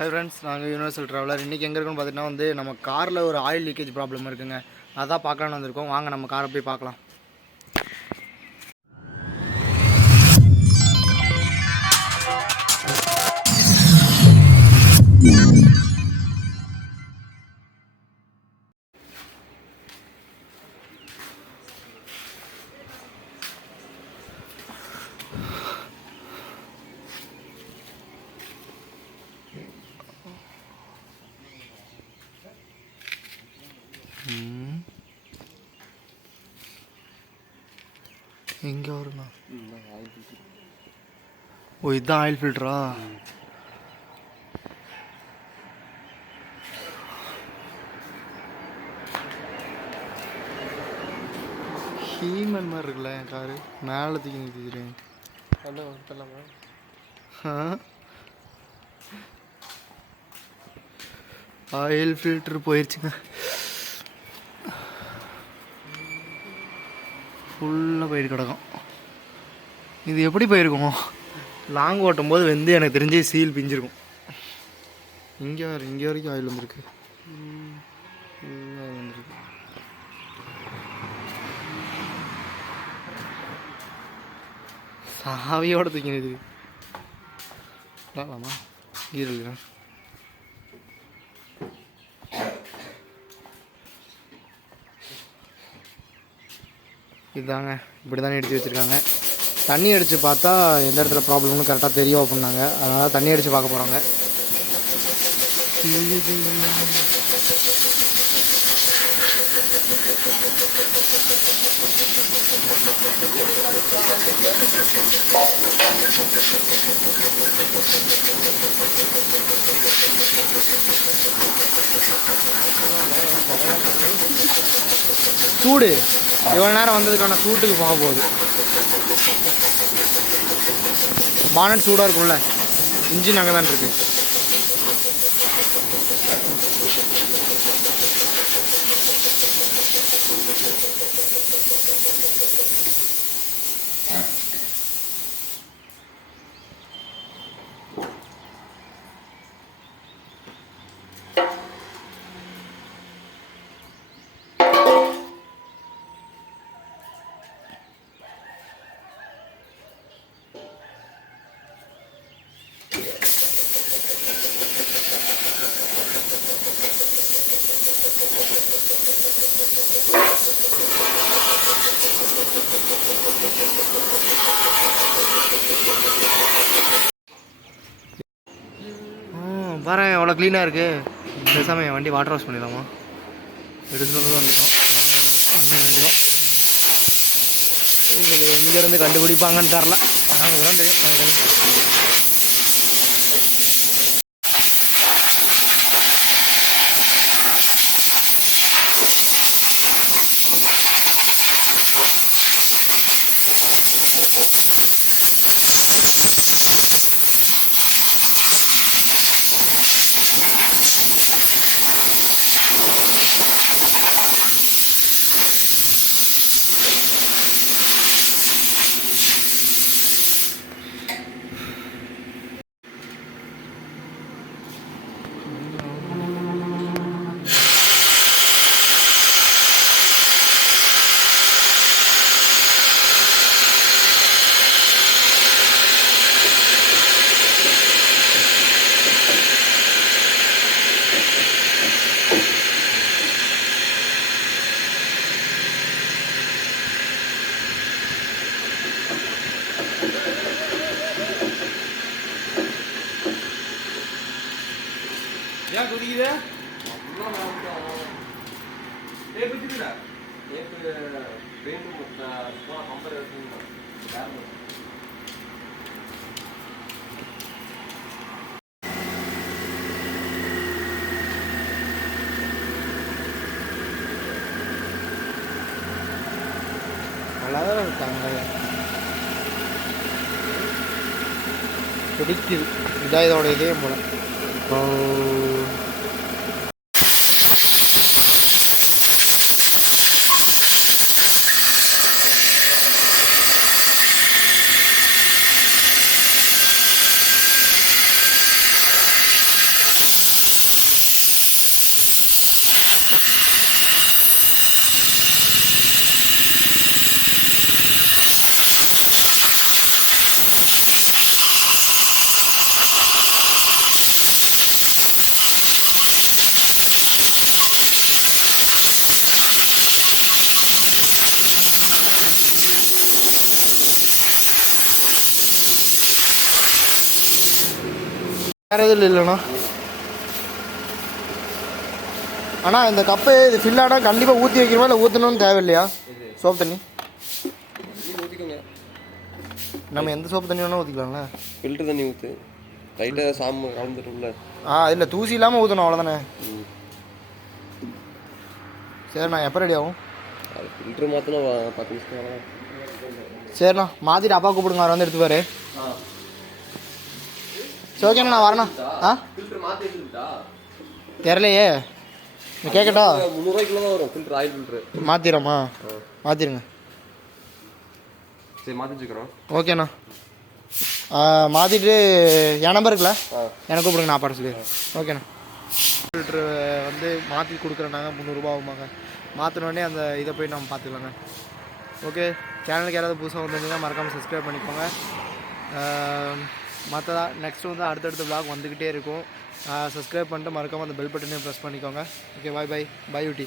Hi friends, நாங்கள் universal traveller. இன்றைக்கி எங்கே இருக்குன்னு பார்த்தீங்கன்னா நம்ம காரில் ஒரு ஆயில் லீக்கேஜ் ப்ராப்ளம் இருக்குங்க. அதான் பார்க்கலான்னு வந்திருக்கோம். வாங்க நம்ம காரை போய் பார்க்கலாம். எங்கே வருண்ணா? ஓ, இதுதான் ஆயில் ஃபில்டரா? ஹீமன் மாதிரி இருக்குல்ல என் காரு. மேலே தூக்கி நிறுத்திக்கிறேன். ஆயில் ஃபில்டர் போயிடுச்சுங்க. ஃபுல்லாக போயிட்டு கிடக்கும். இது எப்படி போயிருக்கும்? லாங் ஓட்டும் போது எனக்கு தெரிஞ்சு சீல் பிஞ்சிருக்கும். இங்கே வரைக்கும் ஆயில் வந்துருக்கு. சாவியோட தூக்கி இது ஆமாம் கீர் இல்லையா? இதுதாங்க, இப்படி தானே எடுத்து வச்சுருக்காங்க. தண்ணி அடித்து பார்த்தா எந்த இடத்துல ப்ராப்ளம்னு கரெக்டாக தெரியும் அப்படின்னாங்க. அதனால் தண்ணி அடித்து பார்க்க போகிறாங்க. சூடு இவ்வளோ நேரம் வந்ததுக்கான சூட்டுக்கு போக போகுது. பானட் சூடாக இருக்கும்ல, இன்ஜின் அங்கே தான் இருக்குது. பாரு எவ்வளோ க்ளீனாக இருக்குது. பேசாமல் என் வண்டி வாட்டர் வாஷ் பண்ணிடலாமா? எடுத்துகிட்டு வந்துட்டோம். இது எங்கேருந்து கண்டுபிடிப்பாங்கன்னு தரல. நமக்கு தான் தெரியும். क्या कुदी है? एक कुदी ना? एक पेंट मुट्टा, थोड़ा कंपर रखूँगा. यार அழகாக இருக்காங்க. பிடிக்குது. இதான் இதோட இதே போல. வேறு எதுவும் இல்லைண்ணா. அண்ணா இந்த கப்பு இது ஃபில்லானா கண்டிப்பாக ஊற்றி வைக்கணுமா இல்லை ஊற்றணும்னு தேவையில்லையா? சோப்பு தண்ணி ஊற்றிக்கோங்க. நம்ம எந்த சோப்பு தண்ணி வேணால் ஊற்றிக்கலாம்ல. ஃபில்டர் தண்ணி ஊற்று, லைட்டாக சாம்பு கலந்துட்டும்ல. இல்லை தூசி இல்லாமல் ஊற்றணும் அவ்வளோதானே. சரிண்ணா எப்போ ரெடி ஆகும்? அது ஃபில்டர் மாற்றினா 10 நிமிஷம் ஆகும். சரிண்ணா மாற்றிட்டு அப்பா கூப்பிடுங்க, அவர் வந்து எடுத்துப்பாரு. சரி ஓகேண்ணா நான் வரேண்ணா. ஃபில்டர் மாற்றி எடுத்துக்கிட்டா தெரிலையே, நீ கேட்கட்டா? 300 ரூபாய்க்குள்ள தான் வரும் ஃபில்டர், ஆயில் ஃபில்டர். மாற்றிடுறோமா? மாற்றிடுங்க. சரி மாற்றி வச்சுக்கிறோம். ஓகேண்ணா மாற்றிட்டு என் நம்பர் இருக்குல்ல, எனக்கு கூப்பிடுங்க, நான் பாட சொல்லிடுறேன். ஓகேண்ணா. ஃபில்ட்ரு வந்து மாற்றி கொடுக்குறேன்னாங்க, 300 ரூபா ஆகுமாங்க. மாற்றினோடனே அந்த இதை போய் நம்ம பார்த்துக்கலாங்க. ஓகே, சேனலுக்கு யாராவது புதுசாக வந்துருந்தீங்கன்னா மறக்காமல் சப்ஸ்கிரைப் பண்ணிக்கோங்க. மற்றதா நெக்ஸ்ட் வந்து அடுத்தடுத்த விளாக் வந்துக்கிட்டே இருக்கும். சப்ஸ்கிரைப் பண்ணிட்டு மறக்காமல் அந்த பெல் பட்டனையும் ப்ரெஸ் பண்ணிக்கோங்க. ஓகே, பாய் யூடி.